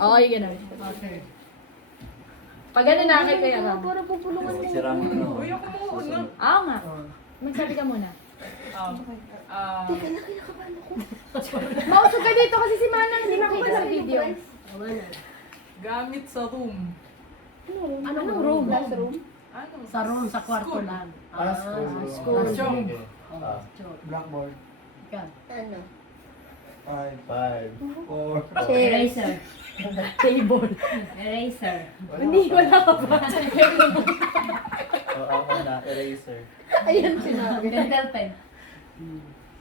Okay, ganun. Okay. Pag ganun na, kaya ka. Para pupulungan mo. Sira mo na. Uy, ako muna. Oo nga. Magsabi ka muna. Teka na, kinakabahan ako. Mausog ka dito kasi si Manang hindi makita sa video. Wala. Gamit sa room. Anong room? Classroom? Ano? Sa room, sa kwarto School. lang. School. Classroom. Blackboard. Ikaw. Ano? 5, 4, Eraser. Table. Eracer. Hindi, wala ka ba? ako na, eraser. Ayan sinabi. Pentel pen.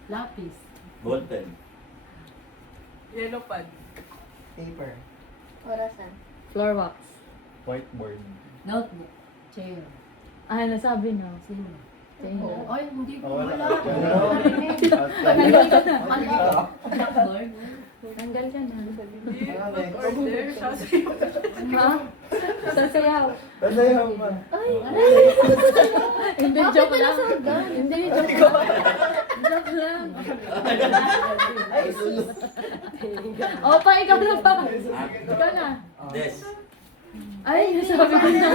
Lapis. Ballpen. Yellow pad. Paper. Orasan. Floor wax. Whiteboard. Notebook. Chair. Ah, nasabi na. Sino? Chair. Ay, hindi ko Wala. wala. Tanggal ka na. Blackboard. Tanggal ka na. Order. Sasayaw. Ha? Sasayaw. Sasayaw pa. Ay, Hindi, joke lang. Hindi, joke lang. Joke lang. O, pa, ikaw na pa. Ikaw na. Des. Ay, nasabi ko na.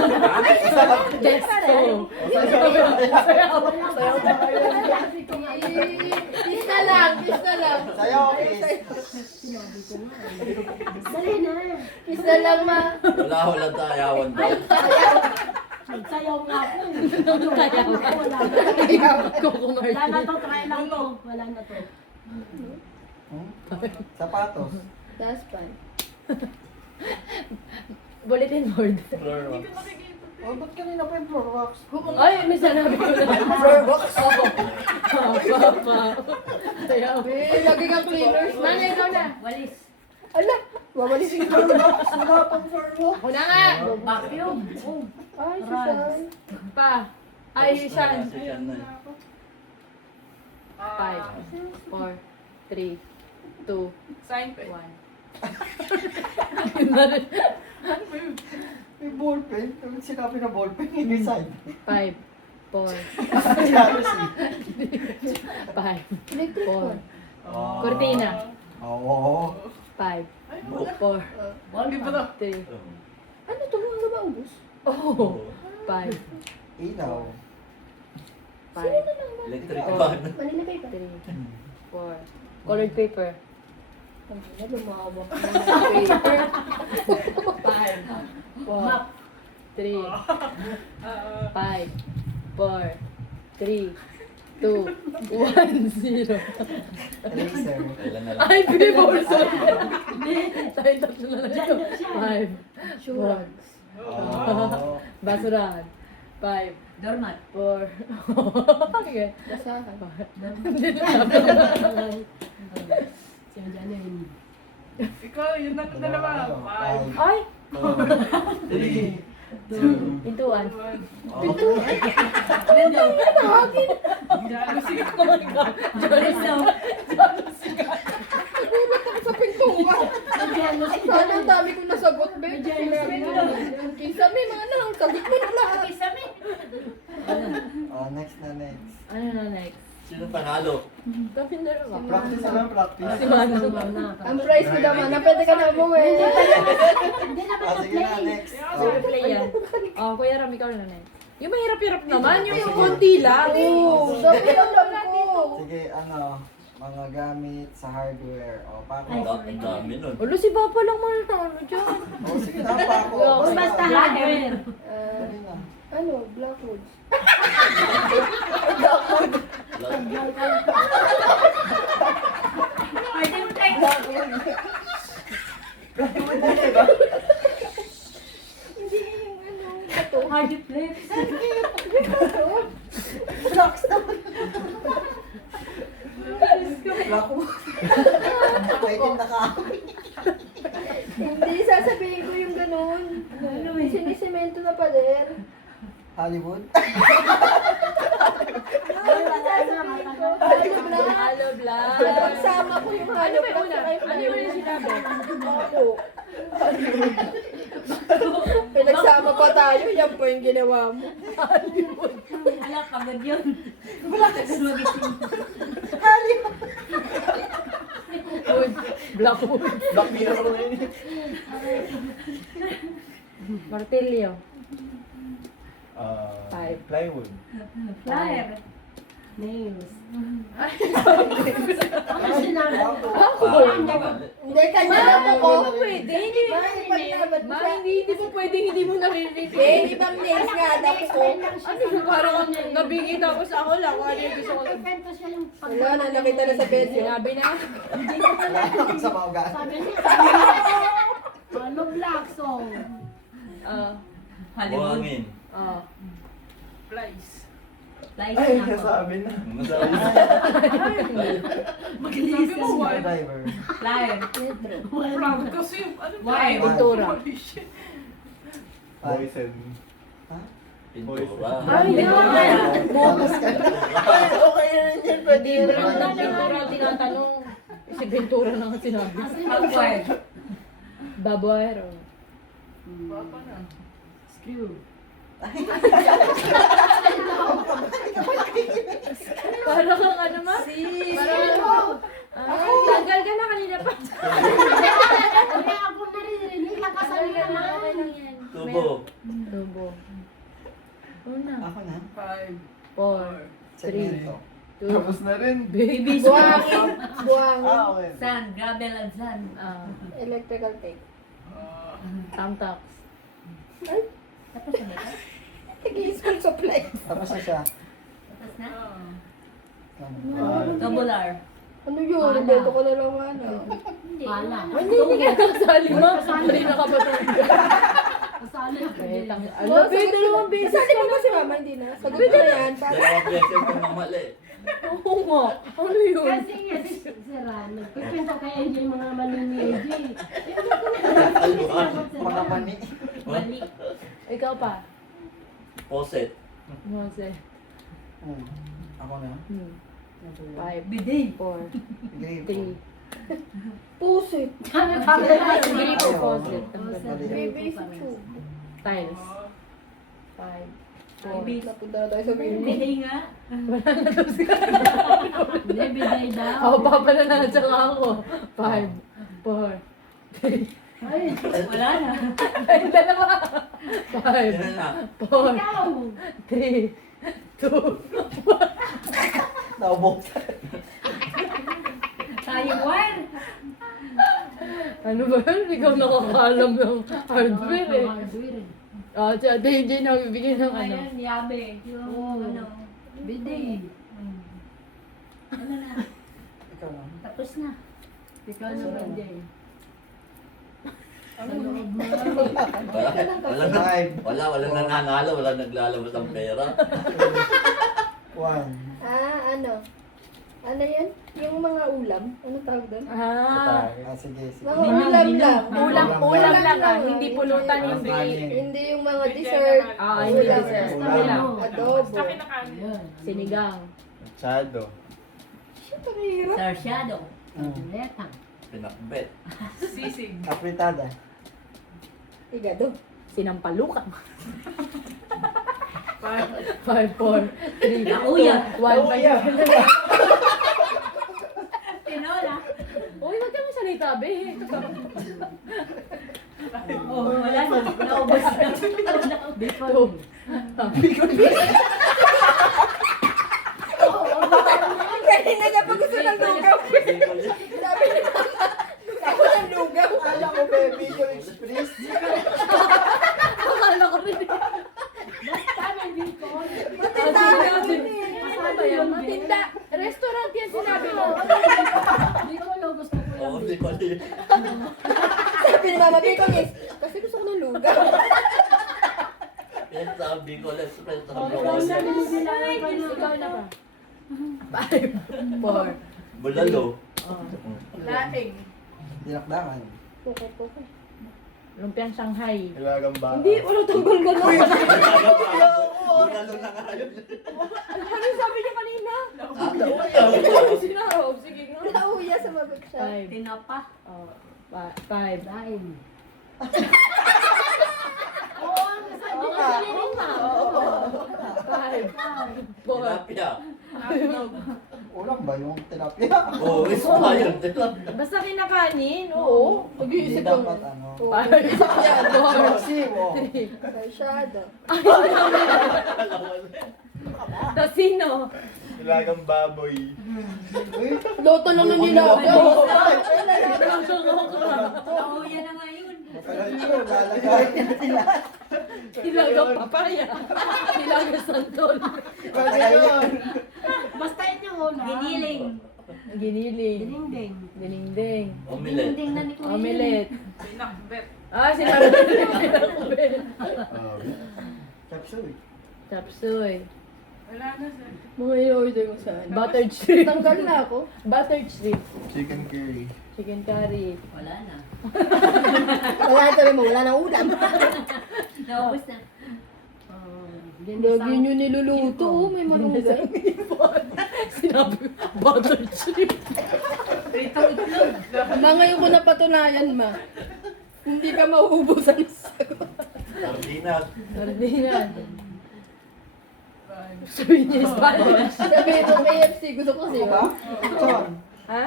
Desto. Sayaw. Kiss na lang, kiss na lang. Sayaw, please. Dali na. Kiss na lang, ma. Wala tayawan daw. Sayaw nga po. Sayaw. Wala na. Kukumart. Wala na to. Try lang to. Wala na to. Sapatos. Dustpan. Bulletin board. Floor Hindi wax. ko nakikita. Oh, ba't kanina pa yung floor wax? Ay, may sanabi ko na. Floor wax? Papa. Sayaw. Eh, lagi kang cleaners. Mana, ikaw na. Walis. Ala, wawalisin ko. Wala pang floor wax. Una nga. Vacuum. Oh. Ay, Susan. Pa. Ay, Shan. Si Shan na. 5, 4, 3, 2, Sign pen. 1. May ballpen. Ano sinabi na ballpen? Hindi side. 5, 4, Jealousy. 5, Electric 4. one. Cortina. Oo. 5, Ay, 4, Libro. 3. Ano to? Mga ba ubus? Oh. 5, Ilaw. 5, Electric fan. Manila paper. 3, 4. Colored paper. Ang ganda, lumawak na ng paper. 5, 4, 3, 5, 4, 3, 2, 1, 0. Eraser. Kailan na lang. Ay, pinipulso. Tayo tatlo na lang ito. 5, 4, Oo. basurahan. 5, Doormat. 4, okay. Basahan. Hindi na sabi. Siya dyan yun. Ikaw, yun na dalawa. Five. Ay! 3, Pintuan. One. Window. Jealousy. Window. Nagulat ako sa pintuan. Sana ang dami kong nasagot, babe. Kisa may mga nang sagot mo na lahat. Oh, next na next. Ano na next? Sino panalo? Tapin na rin ako. Practice na lang, practice. Si Mano. Ang prize ko naman, na pwede ka na umuwi. Hindi na Ah, sige na, next. Sige, play yan. Oh, Kuya Ram, ikaw na next. Yung mahirap-hirap naman, yung konti lang. Oo, sabi alam ko. Sige, ano, mga gamit sa hardware. O, pako. Ang dami nun. Ulo, si Papa lang man ano dyan. O, sige na, pako. Basta hardware. Dali na. Ano, Blackwoods. Hindi yung ano, ito. Hardy flex. Pako. Pwede na ka. Hindi, sasabihin ko yung ganun. Sinisemento na pader. Hollywood. Halo black. Halo, Blas. Pinagsama ko yung halo Ano ba black. una? Ano yung una sinabi? Halo. Pinagsama pa tayo, yan po yung ginawa mo. Ala, pagod yun. Wala ka sa magising. Blackwood. Black mirror na yun. Martilyo. Five. Plywood. Flyer. Nails. Mali. Hindi, kanya lang ako. Pwede, hindi. Bakit paglaban mo siya? Hindi mo pwedeng hindi mo naririnig. Eh, ibang nails nga, tapos ko. Ano siya, parang nabigay tapos ako lang. Ano yung gusto ko? Wala na, nakita na sa bed. Sinabi na. Wala naman sa mga ugat. Ano black song? Hollywood. Buhangin. Flies. Flies Ay, na ako. nasabi na. Masarap. Sabi mo, why? Skydiver. Flyer. Proud kasi yung ano Why? Pintura. Holy shit. Poison. Pintura. Ay, Bonus ka na. Ay, okay na rin yan. Pwede Hindi rin. rin na pintura ang tinatanong. Si Ventura na ang sinabi. Hardware. Baboero. Baka na. Screw. Parang kang ano ma? Parang tanggal ka na kanina pa. Tubo. Tubo. Una. Ako na. 5, 4, Segmento. 2, Tapos na rin. baby. Buhangin. Buhangin. Okay. Sand. Gravel and sand. Electrical tape. Tamtax. Tapos na ba ito? Nag-i-school supply. Tapos na siya. Tapos na? Tubular. Tubular. Ano yun? Rebeto ko na lang ano. Pala. Hindi ka kasali mo. Kanina ka ba tumigil? Ano? Dalawang beses Kasali mo ba si mama? Hindi na. Sagot na yan. Para Dalawang beses ko na mali. Oo nga. Ano yun? Kasi nga, sira, nagpipinto kay Angel yung mga mali ni Angel. Mga mani. Mali. Ikaw pa. Poset. Jose. Ako na. 5, Bidet. 4, Gripo. 3. pusit. Sige po, faucet. Baby sa tube. Tiles. 5, 4. Napunta na tayo sa baby. Bidet nga. Hindi, biday daw. Ako pa pala na tsaka ako. 5, 4, 3. Ay, Wala na. Ay, dalawa. 5, Yan na. 4, ikaw. 3, 2. Naubos. Tayo wire. Ano ba yun? Ikaw nakakaalam ng hardware eh. Hardware. Si Ate AJ nagbibigay ng ano. Ayan, yabe. Yung ano. Biday. Ano na? Ikaw na. Tapos na. Ikaw na, Angel. Ano? Wala nananalo, wala naglalabas ng pera. 1. Ano? Ano yan? Yung mga ulam? Ano tawag doon? Sige, sige. Mga ulam lang. Ulam lang. Hindi pulutan, Walang hindi. kanin. Hindi yung mga dessert. Hindi Ulam. dessert. Ulam. Adobo. Basta kinakain. Ayun. Sinigang. Machado. Shit, ang hirap. Sarsyado. Letang. Pinakbet. Sisig. Apritada. Higado. Sinampalukan. 5, 5, 4, 3, Nauya. 1, 5. Tinola. Uy, wag ka masalita, be. Oh, wala na. Naubos na. Two. Kanina niya pag gusto ng lugaw. Sabi ni mama, gusto ko ng lugaw. Alam ko, baby, yung express. Akala ko rin. Tama, dito. Matindahan yun eh. Ano ba yan? Matinda. Restaurant yan sinabi mo. Di ko lo, gusto ko Oo, lang. di ko din. Sabi ni mama, Bicongis, kasi gusto ko ng lugaw. Yan sabi ko, let's press the Ikaw na, binibila Ay, ka na. ikaw na ba? 5, 4. Bulalo. laing. Dinakdakan. Puko-puko. Lumpiang Shanghai. Ilagang ba? Hindi, walang tanggal ka na. Bulalo na nga yun. Ano yung sabi niya kanina? Sinarap. Sige nga. Nauya, sumagot siya. 5. Tinapa. 5. Dain. Oo, nasabi nga. ko na. 5. 4. Tilapia. Hotdog. Ulam ba? Yung tilapia? Oo, isa pa yun. Basta kinakanin, oo. Oo. Hindi Mag-iisip lang. dapat ano. Oo. Simo. Masyado. Tasino. Ilagang baboy. Loto lang na nilaga. Oo, yan na nga yun. Matagal yun. Lalagay na sila. Nilaga papaya. Nilaga santol. Matagal yun. Basta yun yung una. Giniling. Giniling. Ding-ding. Dininding. Omelette. Giniling na ni Kuya. Omelette. Pinakbet. Ah, sinabi ko Chapsuy. Chapsuy. Wala na sir. Mga in-order mo saan? Buttered shrimp. Tanggal na ako. Buttered shrimp. Chicken curry. Chicken curry. Wala na. Wala na tayo mo. Wala na ulam. Naubos na. Lagi nyo niluluto. Oh, may malunggay. Sinabi ko, buttered shrimp. Ma, ngayon ko napatunayan, ma. Hindi ka mauubusan sa sagot. Sardinas. Sardinas. Sabi niya Spanish. Sabi ito KFC. Gusto ko kasi. Ano ba? Lechon. Ha?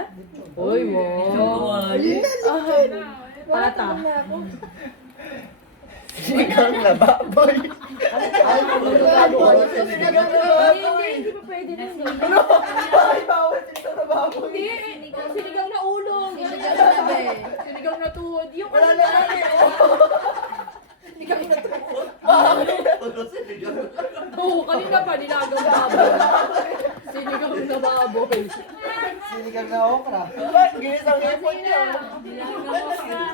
Uy, wow. Ayun na, lechon. Wala Pata. na ako. Chicken na baboy. Ay, Hindi pa pwede na yun. Ay, bawal dito na baboy. Hindi, sinigang na ulo. Sinigang na labi. Sinigang na tuhod. Yung Wala ano na na. kami. Sinigang na tuhod. Ano sinigang? Oo, kanina pa nilagang baboy. Sinigang na baboy. Sinigang na okra. Ginisang hipon niya.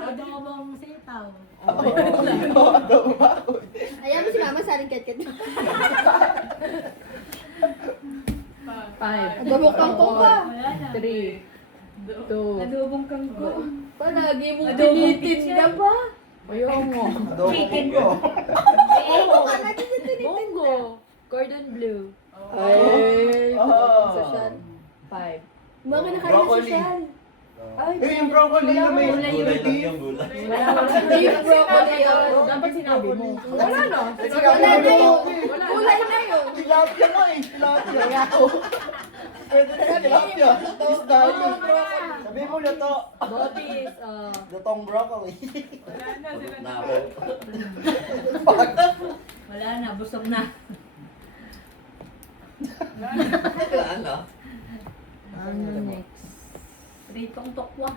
Adobong sitaw. Adobo baboy. Ayan mo si mama sa aling ket-ket. Five. Adobo kangkong pa. Wala na. 3, 2. Adobong kangkong. Palagi mong Adobong pilitin kitchen. ka pa. Ayaw mo. Adobo Chicken. munggo. Oo, palagi din tinitin. Mongo. Cordon bleu. Ay, Oh. social. 5. Mga nakain na Broccoli. social. Ay, Eh, yung broccoli na may Gulay lang yung gulay. Wala, wala. beef broccoli yun. Dapat sinabi mo. Wala na. Sinabi Wala mo na yun. Wala. Kulay na yun. Tilapia nga eh. Tilapia. Pwede na tilapia. Isda yun. Sabi mo luto. Botis. Lutong broccoli. Wala na sila. Na ako. Wala na, busog na. Ano? Ano next? Ritong tokwa.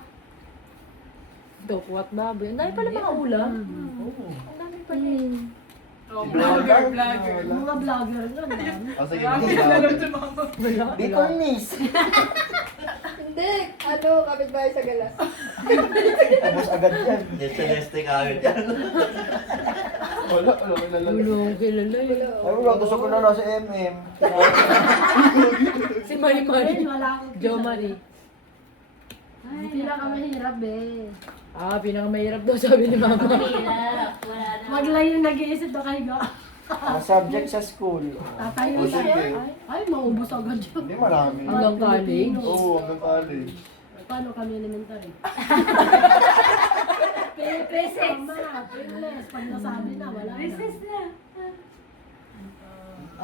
What baboy? Ang dami pala mga ulam. Ang dami pala. Oh, vlogger, vlogger. Mga vlogger nun. O sige, Vlogger na lang si mama. Bicornis. Hindi. Ano, kapitbahay sa galas. Tapos agad yan. Yung celeste kawit yan. wala kilala. Ulong kilala yun. Ay wala, gusto ko na sa MM. Si Marimari. Ayun, wala akong Jo Marie. Ay, pinakamahirap eh. Pinakamahirap daw sabi ni Mama. Mahirap. Wala na. Wag lang yung nag-iisip na kayo. Subject sa school. Tatayo O na. sige. Ay, maubos agad yun. Hindi marami. Hanggang college. Oo, hanggang college. Paano kami elementary? Recess. Tama, painless. Pag nasabi na, wala na. Recess na.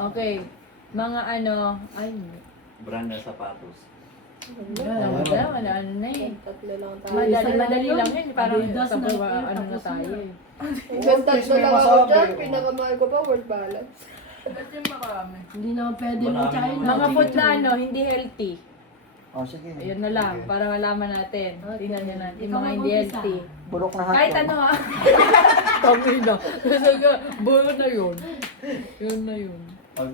Okay. Mga ano, ay, Brand ng sapatos. wala na eh. Tatlo lang tayo. Madali lang yun. Parang Adidas sa na ano tapos na tayo eh. Hanggang tatlo lang ako dyan. Pinakamahal ko pa, world balance. Ba't yung marami? Hindi naman pwede Marami mo China. Mga food na ano, hindi healthy. Oh, sige. Ayun na lang, para malaman natin. Tingnan nyo natin, yung Ikaw mga hindi mag-umpisa. healthy. Bulok na hotdog. Kahit ano ha. Kami na. Kasi ka, buo na yun. Yun na yun. Pag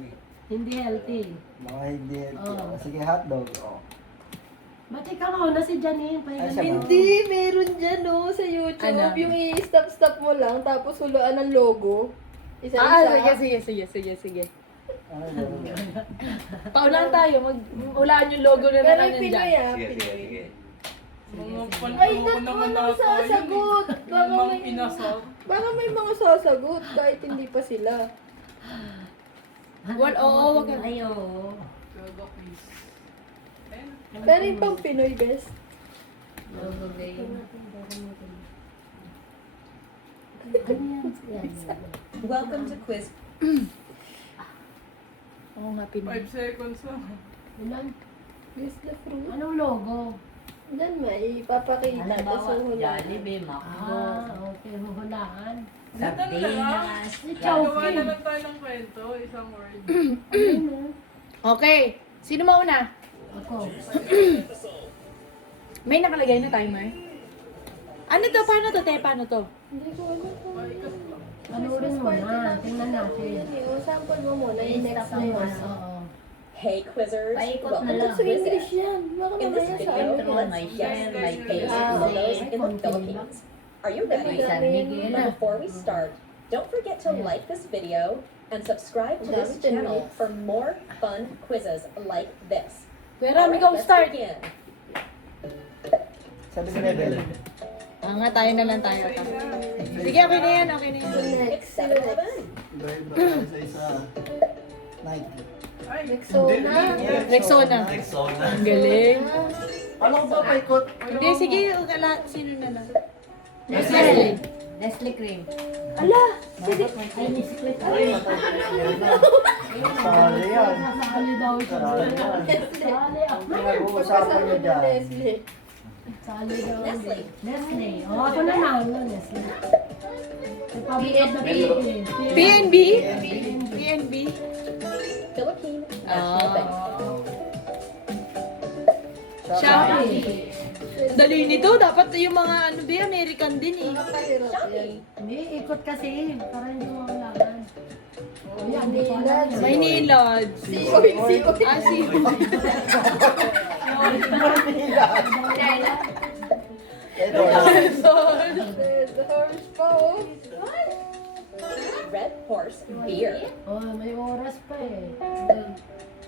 Hindi healthy. mga hindi. Oo. Sige, hotdog. Oh. Ba't ikaw mauna si Janine? Ay, Pahinga siya ba? Hindi, meron dyan no, sa YouTube. Ano? Yung i-stop-stop mo lang, tapos hulaan ng logo. Isa-isa. Sige. Ano ba? Paulan tayo, hulaan yung logo na Pero naman Pinoy dyan. ah, Sige, Pinoy. sige. Mga Ay, palpoko ba't naman mo na nang sasagot? Baka Mga may, inasal. baka may mga sasagot kahit hindi pa sila. Oo, wag ka. Ayo. Yoga quiz. Ayun. Pero yung pang Pinoy best. Logo game. Welcome to quiz. Oo nga, Pinoy. 5 seconds lang. Ilan? Miss the fruit. Anong logo? Then may papakita. Tapos Halimbawa, huhulaan. Jollibee, Macdo, Okay, huhulaan. Sardinas. Gawa na lang tayo ng kwento, isang word. Okay. Sino mauna? Ako. May nakalagay na timer? Ano to? Paano to, te? Paano to? Hindi ko alam kung Panurin mo na. Tingnan natin. yun eh. O, sample mo muna. Yung next na yun. Oo. Hey quizzers, Paikot na welcome lang. to So, English Quizzes. yan. Baka In this mamaya sa video, ano. May let's share, guess may famous taste. villas in the Philippines. Are you ready? San Miguel. But before we start, don't forget to like this video and subscribe to this channel for more fun quizzes like this. Kuya Ram, Alright, ikaw let's start. begin. Sabi si Nebel. Nga, tayo na lang tayo. Sige, okay na yan, okay na yan. It's 7-Eleven. Iba-iba isa-isa. 90. Ay, Rexona. Rexona. Rexona. Ang galing. Alam ko ba paikot? Hindi, sige, sino na lang? Nestle. Nestle cream. Ala! Ay, misiklit. Sali yan. Sali daw siya. Sali yan. Sali. Pinag-uusapan niyo dyan. Nestle. Sali daw. Nestle. Nestle. O, ako na lang. Nestle. Nagpapagod na PNB. PNB? PNB? Philippine National Bank. Shopee. Dali nito, dapat yung mga ano ba, American din eh. Nakapahirap yan. Shopee. Hindi, ikot kasi. Para hindi mo kailangan. Ayan, hindi ko alam Nilad. yan. May nilod. Siyoy. Ah, si Ito. Red horse pa oh. Red Horse Beer. Oh, may oras pa eh.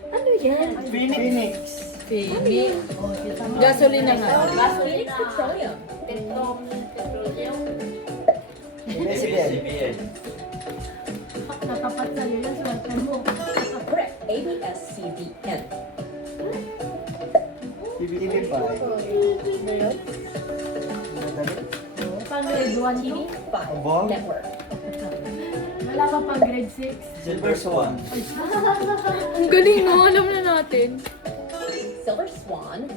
Ano yan? Phoenix. Phoenix. Oh, kita mo. Gasolina nga. Phoenix Petroleum. ABS-CBN. ABS-CBN. Natapat sa'yo yan, swerte mo. Correct. ABS-CBN. TV5. Ano yun? Oh, pang grade 1 to. TV5 Aba? Network. Wala ka pang grade 6. Silver Swan. Ang galing no, alam na natin. Silver Swan.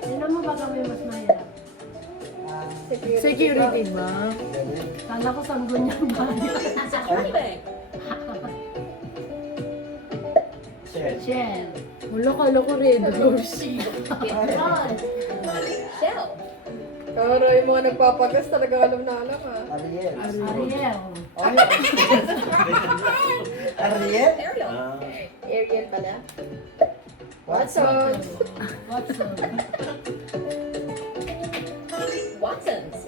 Tingnan mo baka may mas mahirap. Security ba? Kala ko Sangguniang Bayan. Security Bank. Shell. Wala, kala ko Red Horse. Petrol. Shell. Pero yung mga nagpapagas talaga alam na alam ah. Ariel. Ariel. Ariel? Ariel. Ah, Ariel pala. Watson. Watson. Watsons.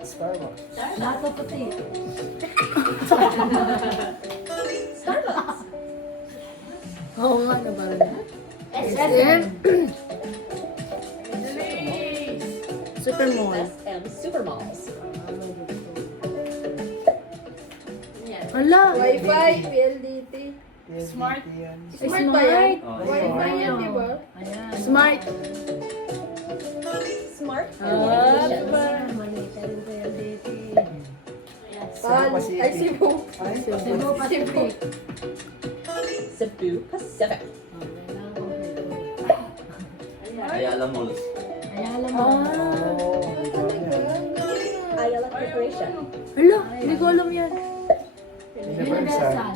Starbucks. Lato puti. Starbucks. Oo nga, na parang. SM. Supermall. SM Supermalls. Hala. Wi-Fi, PLDT. Smart. Smart ba yan? Oh, Wi-Fi yan, di ba? Ayan. Smart. Smart Ah, Communications. Malita rin ko yan dito. Tan. Ay, Cebu. Ay, Cebu Pacific. Cebu Pacific. Ayala Malls. Ayala mo. Oh, ito Talaga, yan. ang galing ah. Ayala Corporation. Hala, hindi ko alam yan. Universal.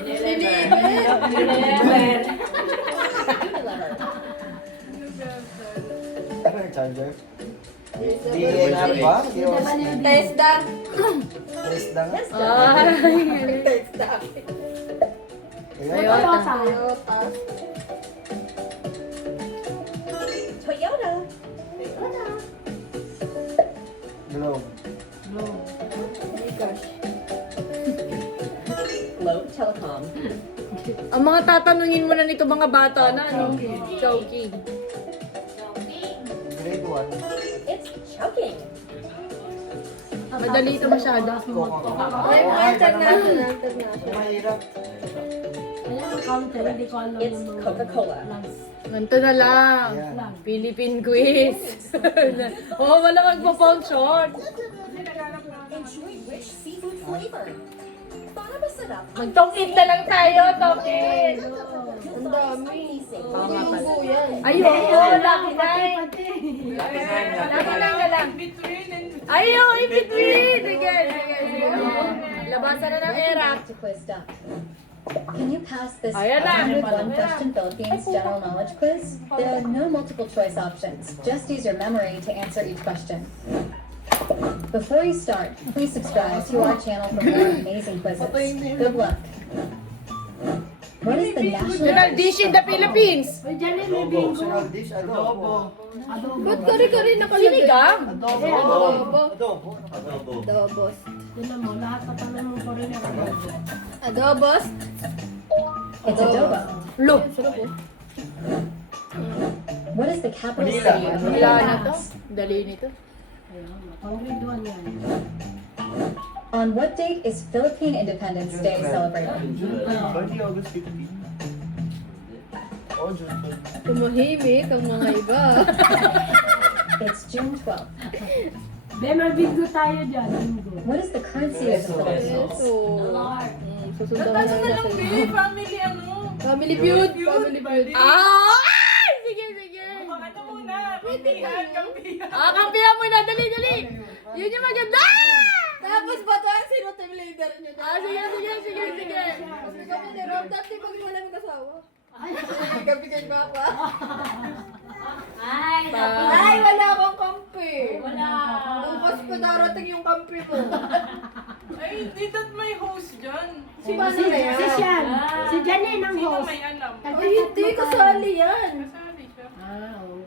Unilever. Ano yung charger? DNR ba? DWD. Tesda. Tesla nga. Tesla. Ay, Tesda. Ayun. Toyota. Toyota. Toyota. Globe. Globe. Gosh. Globe Telecom. ang mga tatanungin mo na nito mga bata na, ano? Chowking. Grade 1. It's choking. Madali ito masyado. Ay, mga international. Mahirap. Ayan ang counter, hindi ko alam It's yung mga Coca-Cola. flags. Ganito na lang. Ayan. Philippine quiz. Oo, wala magpa-pound short. Enjoy rich seafood flavor. Para masarap. Mag-tokit na lang tayo, tokit. Oo. Ang dami. Yung yan. Ayun, lucky nine. Pati. Lucky nine na lang. In between and Ayun, in between. Sige. Labasan na ng era. Back to quiz duck. Can you pass this Ayan na. 101 question Philippines general knowledge quiz? There are no multiple choice options. Just use your memory to answer each question. Before you start, please subscribe to our channel for more amazing quizzes. Good luck. What is the national Dish in the Philippines. Uy, Janet, may bingo. National dish, adobo. Ba't kari-kari nakalagay? Sinigang. Adobo. Adobo. Adobo. Adobo. Adobos. Tinan mo, lahat pa tanong mo pa rin ako. Adobos. It's adobo. Look. Sarap oh. What is the capital Manila. city of the Wala na to. Philippines? Dali nito. Ayun, pang-grade 1 yan. On what date is Philippine Independence Day celebrated? 20 August 15. Oh, June 12. Tumahimik ang mga iba. It's June 12th. Be, may bingo tayo dyan. Bingo. What is the currency of the Philippines? Peso. Susundan Ano na lang, sa Bi? Family ano? Family feud. Family feud. Ay! Sige. Ano muna? Kampihan. Kampihan mo na. Dali. Yun yung maganda. Tapos ba ito ang sino team leader nyo? Sige. Kasi kami ni Rob, dati pag wala mag-asawa. Gabi-gabi ba pa? Ay, wala akong kampi. Bukas pa darating yung kampi mo. Ay, hindi that may host dyan. Si Paano Si na yan? Sian. Si Janet ang Sino host. may alam? Ay, hindi. Kasali yan. Kasali siya. Ah, oo.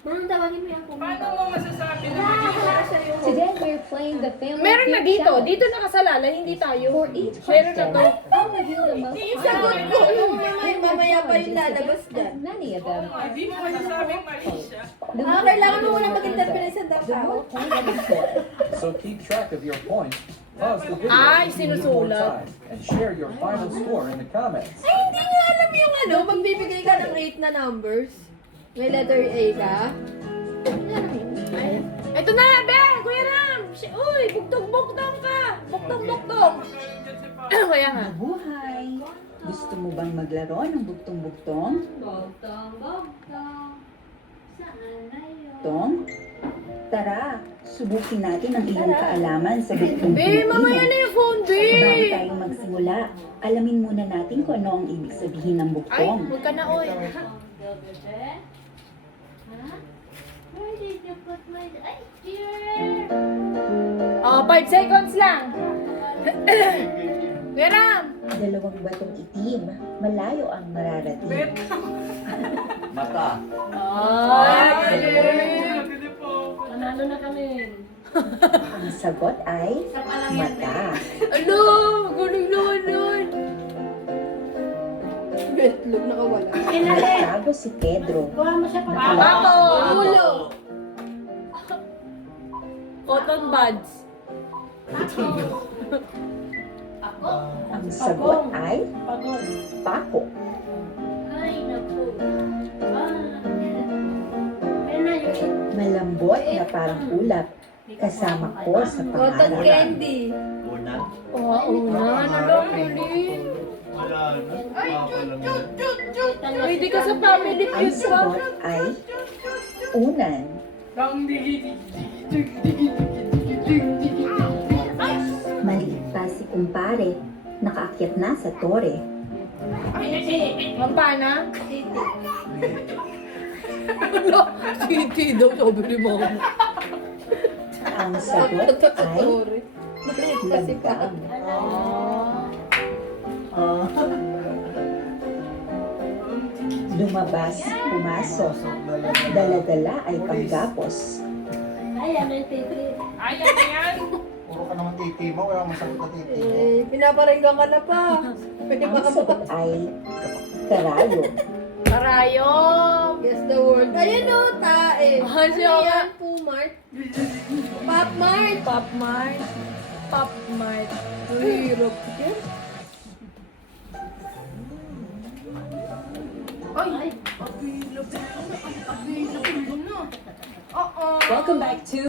Nung tawagin mo yan kung Paano mo masasabi na may Para siya yung Today we're playing the family Meron na Feud dito. challenge. Dito nakasalala. Hindi tayo. For each Meron na question, to. I'll reveal the most Yung sagot ko, yung mamaya pa yung challenges to lalabas get dyan. as many of them. Hindi mo masasabing mali siya. The Kailangan mo muna mag-interpret sa the tao. whole point of the score. So keep track of your points, pause the video Ay, one more sinusulat. time, and share your final score in the comments. Ay, hindi nga alam yung ano, magbibigay ka ng 8 na numbers. May letter A ka. Hindi alam yun. Ay, Ito na, Be! Kuya Ram! Uy, buktong-buktong ka! Buktong-buktong! Kaya nga. Buhay! Gusto mo bang maglaro ng buktong-buktong? Tong? Tara, subukin natin ang iyong kaalaman sa buktong Be, mamaya na yung phone, Be! Bago tayo magsimula, alamin muna natin kung ano ang ibig sabihin ng Ay, buktong. huwag ka na, oy. Oh, 5 seconds lang. Kuya Ram! Dalawang batong itim, malayo ang mararating. Mata. Ay! Pwede po. Panalo na kami. Ang sagot ay mata. Ano? Gulong-lulon. betlog nakawala. Nagtago si Pedro. Kuha mo siya pa. Bako! Ulo. Cotton buds. Ang sagot ay Pagod. pako. Ay, naku. Ayun na yun. Malambot na parang ulap. Kasama ko sa Cotton pangalan. candy. Una. Oo na. Ano huli? Wala na. Pwede ka sa family Ang feud pa. sagot ay unan. Maliit pa si kumpare. Nakaakyat na sa tore. Mampana? Ano? Titi daw sabi ni Mama. Ang sagot ay Sorry. Maliit pa si pa. labang. Lumabas, pumasok. Dala-dala ay panggapos. Ay, ano yung titi? Ayan na yan. Puro ka naman titi mo, wala akong masakit na titi mo. Eh, pinaparinggan ka na pa. Pwede Ang ba ka sagot ay karayo. Karayom! Guess the word. Ayun o, tae. Ah, siya Ano nga. yan? Pumart? Popmart? Popmart. Popmart. Hirap yan. Ay, apilo na. Welcome back to